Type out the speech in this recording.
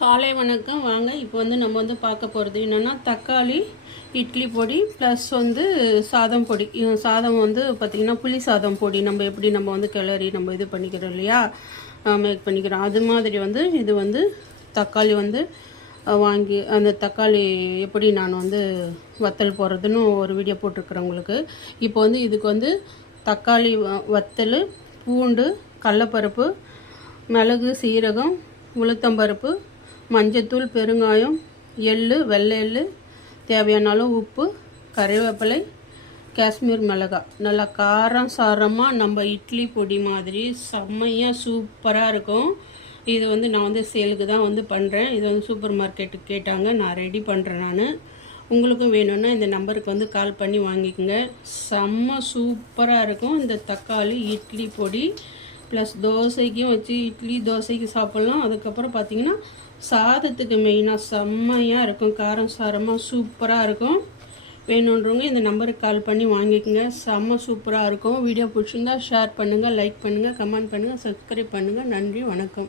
காலை வணக்கம். வாங்க இப்போ வந்து நம்ம வந்து பார்க்க போகிறது என்னென்னா தக்காளி இட்லி பொடி ப்ளஸ் வந்து சாதம் பொடி. சாதம் வந்து பார்த்திங்கன்னா புளி சாதம் பொடி நம்ம எப்படி நம்ம வந்து கிளறி நம்ம இது பண்ணிக்கிறோம் இல்லையா, மேக் பண்ணிக்கிறோம். அது மாதிரி வந்து இது வந்து தக்காளி வந்து வாங்கி அந்த தக்காளி எப்படி நான் வந்து வத்தல் போடுறதுன்னு ஒரு வீடியோ போட்டிருக்கிறேன் உங்களுக்கு. இப்போ வந்து இதுக்கு வந்து தக்காளி வத்தல், பூண்டு, கடலப்பருப்பு, மிளகு, சீரகம், உளுத்தம்பருப்பு, மஞ்சத்தூள், பெருங்காயம், எள்ளு, வெள்ளை எள்ளு, தேவையான அளவு உப்பு, கறிவேப்பிலை, காஷ்மீர் மிளகாய். நல்லா காரம் சாரமாக நம்ம இட்லி பொடி மாதிரி செம்மையாக சூப்பராக இருக்கும். இது வந்து நான் வந்து சேலுக்கு தான் வந்து பண்ணுறேன். இது வந்து சூப்பர் மார்க்கெட்டுக்கு கேட்டாங்க, நான் ரெடி பண்ணுறேன். நான் உங்களுக்கும் வேணும்னா இந்த நம்பருக்கு வந்து கால் பண்ணி வாங்கிக்கோங்க. செம்ம சூப்பராக இருக்கும் இந்த தக்காளி இட்லி பொடி. ப்ளஸ் தோசைக்கும் வச்சு இட்லி தோசைக்கு சாப்பிட்லாம். அதுக்கப்புறம் பார்த்திங்கன்னா சாதத்துக்கு மெயினாக செம்மையாக இருக்கும், காரம் சாரமாக சூப்பராக இருக்கும். வேணுன்றவங்க இந்த நம்பருக்கு கால் பண்ணி வாங்கிக்கோங்க. செம்ம சூப்பராக இருக்கும். வீடியோ பிடிச்சிருந்தா ஷேர் பண்ணுங்கள், லைக் பண்ணுங்கள், கமெண்ட் பண்ணுங்கள், சப்ஸ்கிரைப் பண்ணுங்கள். நன்றி, வணக்கம்.